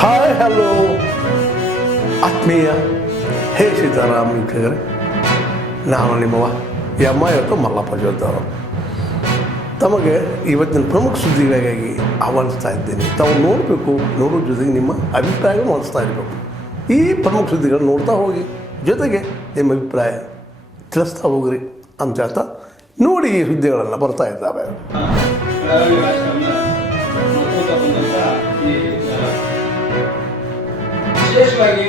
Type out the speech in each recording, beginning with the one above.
Hi hello ಆತ್ಮೀಯ, ಹೇ ಸೀತಾರಾಮ್ ಕೇಳಿದ್ರೆ ನಾನು ನಿಮ್ಮವ ಎಮ್ಮ ಇವತ್ತು ಮಲ್ಲಪ್ಪ ಜೋದ್ದವರು ತಮಗೆ ಇವತ್ತಿನ ಪ್ರಮುಖ ಸುದ್ದಿಗಳಿಗಾಗಿ ಆಹ್ವಾನಿಸ್ತಾ ಇದ್ದೇನೆ. ತಾವು ನೋಡಬೇಕು ನೋಡೋ ಜೊತೆಗೆ ನಿಮ್ಮ ಅಭಿಪ್ರಾಯ ಮಾಡಿಸ್ತಾ ಇರಬೇಕು. ಈ ಪ್ರಮುಖ ಸುದ್ದಿಗಳು ನೋಡ್ತಾ ಹೋಗಿ, ಜೊತೆಗೆ ನಿಮ್ಮ ಅಭಿಪ್ರಾಯ ತಿಳಿಸ್ತಾ ಹೋಗ್ರಿ ಅಂತ ಹೇಳ್ತಾ ನೋಡಿ ಈ ಸುದ್ದಿಗಳೆಲ್ಲ ಬರ್ತಾ ಇದ್ದಾವೆ. ವಿಶೇಷವಾಗಿ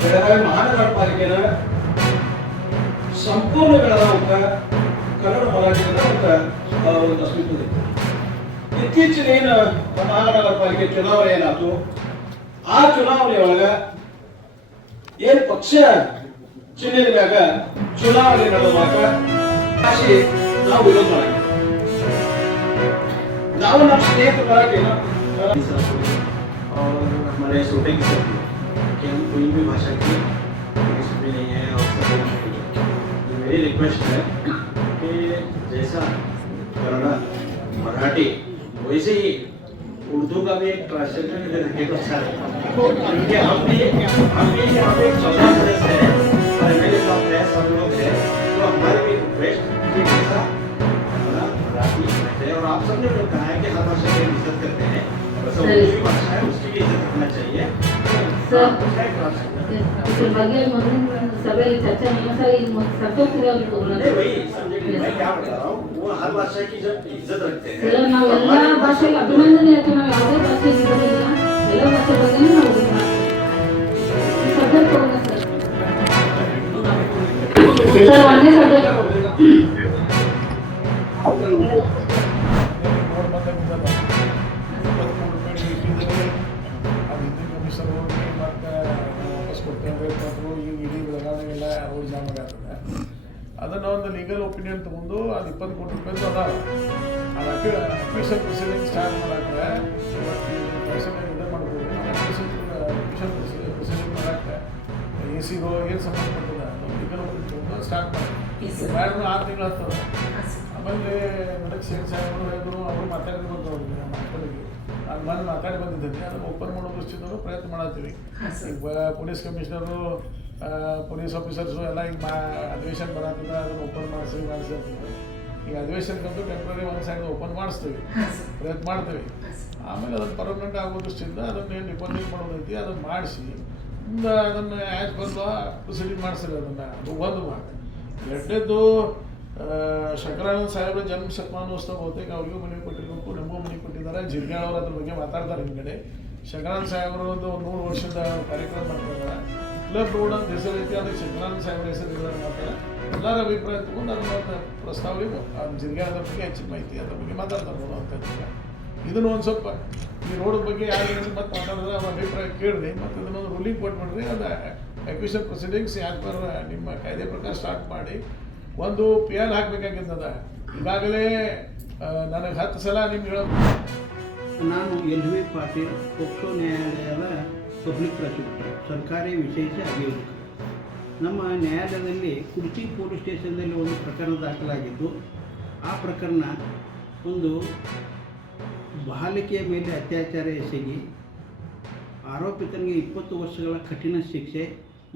ಬೆಳಗಾವಿ ಮಹಾನಗರ ಪಾಲಿಕೆನ ಸಂಪೂರ್ಣ ಬೆಳಗಾವಕ ಕನ್ನಡ ಹೋರಾಟದ ಒಂದು ಇತ್ತೀಚಿನ ಏನು ಮಹಾನಗರ ಪಾಲಿಕೆ ಚುನಾವಣೆ ಏನಾಯ್ತು? ಆ ಚುನಾವಣೆ ಒಳಗ ಏನ್ ಪಕ್ಷ ಚಿಹ್ನೆ ಮ್ಯಾಗ ಚುನಾವಣೆ ನಡೆದಾಗ ಭಾಷೆ ನಾವು ವಿರೋಧ ಮಾಡಿದ್ವಿ. ನಾವು ನಮ್ಮ ಸ್ನೇಹಿತರ मैं होने की सकती कि हम कोई भी भाषा की प्रेस में नहीं है और सब नहीं है। तो मेरी रिक्वेस्ट है कि जैसा कन्नड़ा मराठी वैसे ही उर्दू का भी एक ट्रांसलेशन इधर रखे तो अच्छा रहेगा क्योंकि हम भी हम भी यहाँ पे चौदह सदस्य हैं और एम एल हैं सब लोग हैं। तो हमारे भी रिक्वेस्ट कि जैसा मराठी है और आप सबने लोग कहा है कि हर भाषा की इज़्ज़त करते हैं वैसे उर्दू की भाषा है उसकी भी इज्जत करना चाहिए सर. हाँ, उसका एक ट्रांसलेटर ಇದ್ರ ಬಗ್ಗೆ ಮೊದಲಿನ ಸಭೆಯಲ್ಲಿ ಚರ್ಚೆ ಮಾಡಿಲ್ಲ ಸರ್ ಈಗ ಮತ್ತೆ ಸತ್ತೋಗ್ತಿದೆ ಅವ್ರಿಗೆ ತಗೊಳ್ಳೋದು. नहीं वही समझे मैं क्या बता रहा हूँ वो हर भाषा की जब इज्जत रखते हैं ಇಲ್ಲ ನಾವು तो ಎಲ್ಲ हमारी ಭಾಷೆಗೆ ಅಭಿನಂದನೆ ಯಾಕೆ ನಾವು ಯಾವುದೇ ಭಾಷೆ ಇರೋದಿಲ್ಲ ಎಲ್ಲ ಭಾಷೆ ಬಗ್ಗೆ ನಾವು ಇದು ಮಾಡ್ತೀವಿ ಸಬ್ಜೆಕ್ಟ್ ತಗೊಳ್ಳೋಣ ಸರ್ ಸರ್ ಒಂದೇ ಸಬ್ಜೆಕ್ಟ್ ಅಂತಂದ್ರು ಈಗ ಇಡೀ ಬೆಳಗಾವಿಗೆಲ್ಲ ರೋಡ್ ಜಾಮ್ ಆಗತ್ತದೆ ಅದನ್ನು ಒಂದು ಲೀಗಲ್ ಒಪಿನಿಯನ್ ತಗೊಂಡು ಅದು ಇಪ್ಪತ್ತು ಕೋಟಿ ರೂಪಾಯಿ ಅದ ಅದಕ್ಕೆ ಅಫಿಷಿಯಲ್ ಪ್ರೊಸೀಡಿಂಗ್ ಸ್ಟಾರ್ಟ್ ಮಾಡಕ್ಕೆ ಇದು ಮಾಡ್ಬೋದು ಅಫಿಷಿಯಲ್ ಅಫಿಷಿಯಲ್ ಪ್ರೊಸೀಡಿಂಗ್ ಮಾಡಕ್ಕೆ ಎ ಸಿಗೋ ಏನು ಸಂಬಂಧಪಟ್ಟದ ಲೀಗಲ್ ಒಪಿನಿಯನ್ ತಗೊಂಡು ಸ್ಟಾರ್ಟ್ ಮಾಡಿ ಆರು ತಿಂಗಳು ಆಗ್ತದೆ ಆಮೇಲೆ ನನಗೆ ಸೇರ್ ಸಾಹೇಬರು ಹೇಳಿದ್ರು ಅವರು ಮಾತಾಡಿ ಬಂದ್ರು ಅವ್ರಿಗೆ ನಮ್ಮ ಮಕ್ಕಳಿಗೆ ನಾನು ನಾವು ಮಾತಾಡಿ ಬಂದಿದ್ದೇನೆ ಅದನ್ನು ಓಪನ್ ಮಾಡೋ ದೃಷ್ಟಿಯಿಂದ ಪ್ರಯತ್ನ ಮಾಡತ್ತೀವಿ ಈಗ ಪೊಲೀಸ್ ಕಮಿಷನರು ಪೊಲೀಸ್ ಆಫೀಸರ್ಸು ಎಲ್ಲ ಈಗ ಮಾ ಅಧಿವೇಶನ ಬರತ್ತಿಲ್ಲ ಅದನ್ನು ಓಪನ್ ಮಾಡಿಸಿ ಮಾಡಿಸಿ ಈಗ ಈಗ ಅಧಿವೇಶನಕ್ಕಂತೂ ಟೆಂಪ್ರರಿ ಒಂದು ಸೈಡ್ ಓಪನ್ ಮಾಡಿಸ್ತೀವಿ. ಪ್ರಯತ್ನ ಮಾಡ್ತೀವಿ. ಆಮೇಲೆ ಅದನ್ನು ಪರ್ಮನೆಂಟ್ ಆಗೋ ದೃಷ್ಟಿಯಿಂದ ಅದನ್ನು ಏನು ಡಿಪಾಸಿಟ್ ಮಾಡೋದೈತಿ ಅದನ್ನು ಮಾಡಿಸಿ ಮುಂದೆ ಅದನ್ನು ಆ್ಯಸ್ ಬಂದು ಪ್ರೊಸೀಡಿಂಗ್ ಮಾಡಿಸ್ರಿ ಅದನ್ನು. ಅದು ಒಂದು ಮಾಡಿ ಎರಡನೇದು ಶಂಕರಾನಂದ ಸಾಹೇಬ್ರ ಜನ್ಮ ಶತಮಾನೋತ್ಸವ ಬಹುತೇಕ ಅವ್ರಿಗೂ ಮನೆ ಕೊಟ್ಟಿರ್ಬೇಕು ನಮಗೂ ಮನೆ ಕೊಟ್ಟಿದ್ದಾರೆ. ಜಿರ್ಗಾಳ್ ಅವರು ಅದ್ರ ಬಗ್ಗೆ ಮಾತಾಡ್ತಾರೆ ಹಿಂದ್ಗಡೆ ಶಂಕರಾನಂದ ಸಾಹೇಬರು ಒಂದು ನೂರು ವರ್ಷದ ಕಾರ್ಯಕ್ರಮ ಮಾಡ್ತಾರೆ ಕ್ಲಬ್ ರೋಡ್ ಅಂತ ಹೆಸರು ಐತಿ ಅದಕ್ಕೆ ಶಂಕರಾನಂದ ಸಾಹೇಬ್ರ ಹೆಸರು ಇದ್ದಾರೆ ಮಾಡ್ತಾರೆ ಎಲ್ಲರ ಅಭಿಪ್ರಾಯ ತಗೊಂಡು ಅದನ್ನ ಪ್ರಸ್ತಾವನೆ ಅದು ಜಿರ್ಗಾಳದ ಬಗ್ಗೆ ಹೆಚ್ಚಿನ ಮಾಹಿತಿ ಅದ್ರ ಬಗ್ಗೆ ಮಾತಾಡ್ತಾರೆ ಅಂತ ಇದನ್ನು ಒಂದು ಸ್ವಲ್ಪ ಈ ರೋಡ್ ಬಗ್ಗೆ ಯಾರು ಮತ್ತೆ ಮಾತಾಡಿದ್ರೆ ಅವ್ರ ಅಭಿಪ್ರಾಯ ಕೇಳಿದೆ ಮತ್ತು ಇದನ್ನೊಂದು ರೂಲಿಂಗ್ ಕೊಟ್ಬಿಡ್ರಿ ಅದು ಅಕ್ವಿಷನ್ ಪ್ರೊಸೀಡಿಂಗ್ಸ್ ಯಾಕೆ ಬರ ನಿಮ್ಮ ಕಾಯ್ದೆ ಪ್ರಕಾರ ಸ್ಟಾರ್ಟ್ ಮಾಡಿ. ಒಂದು ಪಿ ಎಲ್ ಹಾಕಬೇಕಾಗಿದ್ದದ ಈಗಾಗಲೇ ನನಗೆ ಹತ್ತು ಸಲ ನಿಮ್ಗೆ ಹೇಳ ನಾನು ಎಲ್ ವಿ ಪಾಟೀಲ್, ಪೋಕ್ಸೋ ನ್ಯಾಯಾಲಯದ ಪಬ್ಲಿಕ್ ಪ್ರಾಸಿಕ್ಯೂಟರ್, ಸರ್ಕಾರಿ ವಿಶೇಷ ಅಭಿಯೋಜಕ. ನಮ್ಮ ನ್ಯಾಯಾಲಯದಲ್ಲಿ ಕುರ್ಚಿ ಪೊಲೀಸ್ ಸ್ಟೇಷನ್ನಲ್ಲಿ ಒಂದು ಪ್ರಕರಣ ದಾಖಲಾಗಿದ್ದು, ಆ ಪ್ರಕರಣ ಒಂದು ಬಾಲಿಕೆಯ ಮೇಲೆ ಅತ್ಯಾಚಾರ ಎಸಗಿ, ಆರೋಪಿತನಿಗೆ ಇಪ್ಪತ್ತು ವರ್ಷಗಳ ಕಠಿಣ ಶಿಕ್ಷೆ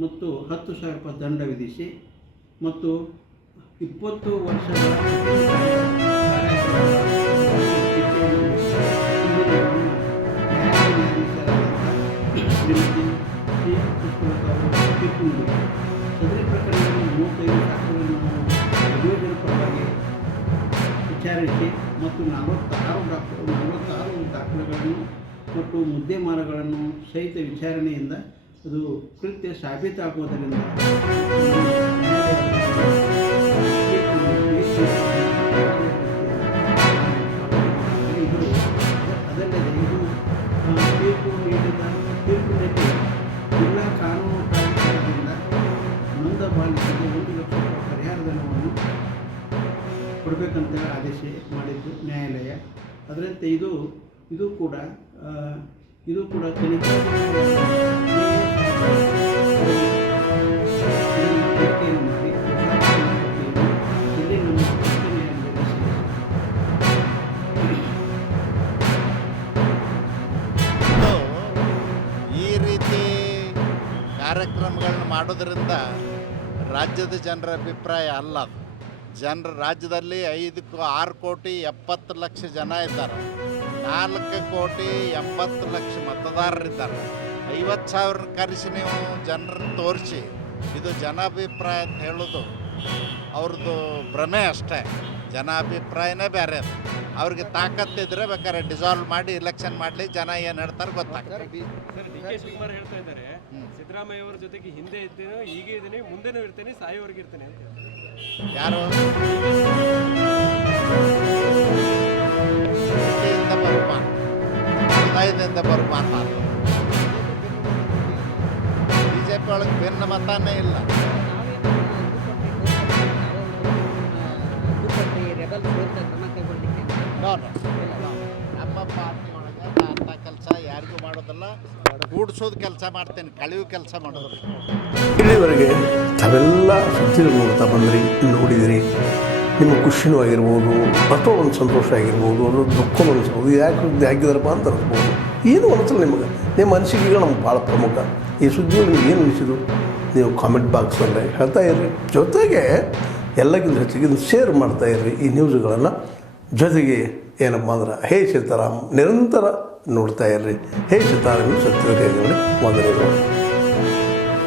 ಮತ್ತು ಹತ್ತು ಸಾವಿರ ರೂಪಾಯಿ ದಂಡ ವಿಧಿಸಿ ಮತ್ತು ಇಪ್ಪತ್ತು ಇಂದಿನವರೆಗೂ ಶ್ರೀಮತಿ ಸದರಿ ಪ್ರಕರಣದಲ್ಲಿ ಮೂವತ್ತೈದು ಸಾಕ್ಷಿಗಳನ್ನು ಪರವಾಗಿ ವಿಚಾರಿಸಿ ಮತ್ತು ನಲವತ್ತಾರು ಡಾಕ್ಟರ್ ನಲವತ್ತಾರು ದಾಖಲೆಗಳನ್ನು ಮತ್ತು ಮುದ್ದೆಮಾರಗಳನ್ನು ಸಹಿತ ವಿಚಾರಣೆಯಿಂದ ಅದು ಕೃತ್ಯ ಸಾಬೀತಾಗುವುದರಿಂದ ಕೊಡಬೇಕಂತ ಆದೇಶ ಮಾಡಿದ್ದು ನ್ಯಾಯಾಲಯ. ಅದರಂತೆ ಇದು ಇದು ಕೂಡ ಇದು ಕೂಡ ತನಿಖಾ ಈ ಉಚ್ಚ ಕಾರ್ಯಕ್ರಮಗಳನ್ನ ಮಾಡೋದ್ರಿಂದ ರಾಜ್ಯದ ಜನರ ಅಭಿಪ್ರಾಯ ಅಲ್ಲ ಜನರ ರಾಜ್ಯದಲ್ಲಿ ಐದು ಕೋ- ಆರು ಕೋಟಿ ಎಪ್ಪತ್ತು ಲಕ್ಷ ಜನ ಇದ್ದಾರೆ. ನಾಲ್ಕು ಕೋಟಿ ಎಂಬತ್ತು ಲಕ್ಷ ಮತದಾರರಿದ್ದಾರೆ. ಐವತ್ತು ಸಾವಿರ ಕರೆಸಿ ನೀವು ಜನರನ್ನು ತೋರಿಸಿ. ಇದು ಜನಾಭಿಪ್ರಾಯ ಅಂತ ಹೇಳೋದು ಅವ್ರದ್ದು ಭ್ರಮೆ ಅಷ್ಟೇ. ಜನಾಭಿಪ್ರಾಯನೇ ಬೇರೆ ಅದು. ಅವ್ರಿಗೆ ತಾಕತ್ತಿದ್ರೆ ಬೇಕಾದ್ರೆ ಡಿಸಾಲ್ವ್ ಮಾಡಿ ಇಲೆಕ್ಷನ್ ಮಾಡಲಿ ಜನ ಏನು ಹೇಳ್ತಾರೆ ಗೊತ್ತಾಗ್ತದೆ. ಸರ್ ಡಿ ಕೆ ಶಿವಕುಮಾರ್ ಹೇಳ್ತಾ ಇದ್ದಾರೆ ಸಿದ್ದರಾಮಯ್ಯ ಅವರ ಜೊತೆಗೆ ಹಿಂದೆ ಇದ್ದೇನೆ ಈಗ ಇದ್ದೀನಿ ಮುಂದೆನೂ ಇರ್ತೇನೆ ಸಾಯೋವರೆಗೆ ಇರ್ತೇನೆ ಅಂತ ಯಾರು? ಪ್ರೀತಿಯಿಂದ ಬರುವ ಮಾತು ಹೃದಯದಿಂದ ಬರುವ ಮಾತು ಬಿ ಜೆ ಪಿ ಒಳಗೆ ಭಿನ್ನ ಮತನೇ ಇಲ್ಲ. ನೋ ನಮ್ಮ ಪಾರ್ಟಿ ಒಳಗೆ ಅಂತ ಕೆಲಸ ಯಾರಿಗೂ ಮಾಡೋದಿಲ್ಲ. ಕೂಡ್ಸೋದು ಕೆಲಸ ಮಾಡ್ತೇನೆ, ಕಳಿಯೋ ಕೆಲಸ ಮಾಡೋದಿಲ್ಲ. ಇಲ್ಲಿವರೆಗೆ ತಾವೆಲ್ಲ ಸುದ್ದಿ ನೋಡ್ತಾ ಬಂದ್ರಿ, ನೋಡಿದಿರಿ. ನಿಮ್ಮ ಖುಷಿನೂ ಆಗಿರ್ಬೋದು ಅಥವಾ ಒಂದು ಸಂತೋಷ ಆಗಿರ್ಬೋದು ಅದು ದುಃಖ ಅನಿಸ್ಬೋದು, ಯಾಕೆ ಹಾಕಿದಾರಪ್ಪ ಅಂತ ಅನಿಸ್ಬೋದು. ಏನು ಅನಿಸಲ್ಲ ನಿಮಗೆ. ನಿಮ್ಮ ಅನಿಸಿಕೆಗಳು ನಮ್ಗೆ ಭಾಳ ಪ್ರಮುಖ. ಈ ಸುದ್ದಿ ನಿಮ್ಗೆ ಏನು ಅನಿಸಿದು ನೀವು ಕಾಮೆಂಟ್ ಬಾಕ್ಸಲ್ಲೇ ಹೇಳ್ತಾ ಇರ್ರಿ. ಜೊತೆಗೆ ಎಲ್ಲಕ್ಕಿಂತ ಹೆಚ್ಚಿಗೆ ಶೇರ್ ಮಾಡ್ತಾ ಇರ್ರಿ, ಈ ನ್ಯೂಸ್ಗಳನ್ನು ಜೊತೆಗೆ ಏನಪ್ಪ ಅಂದ್ರೆ ಹೇ ಸೀತಾರಾಮ್ ನಿರಂತರ ನೋಡ್ತಾ ಇರ್ರಿ. ಹೇ ಸೀತಾರಾಮ್ ಸತ್ಯದ ಕೈಗಳಲ್ಲಿ ವಂದನೆಗಳು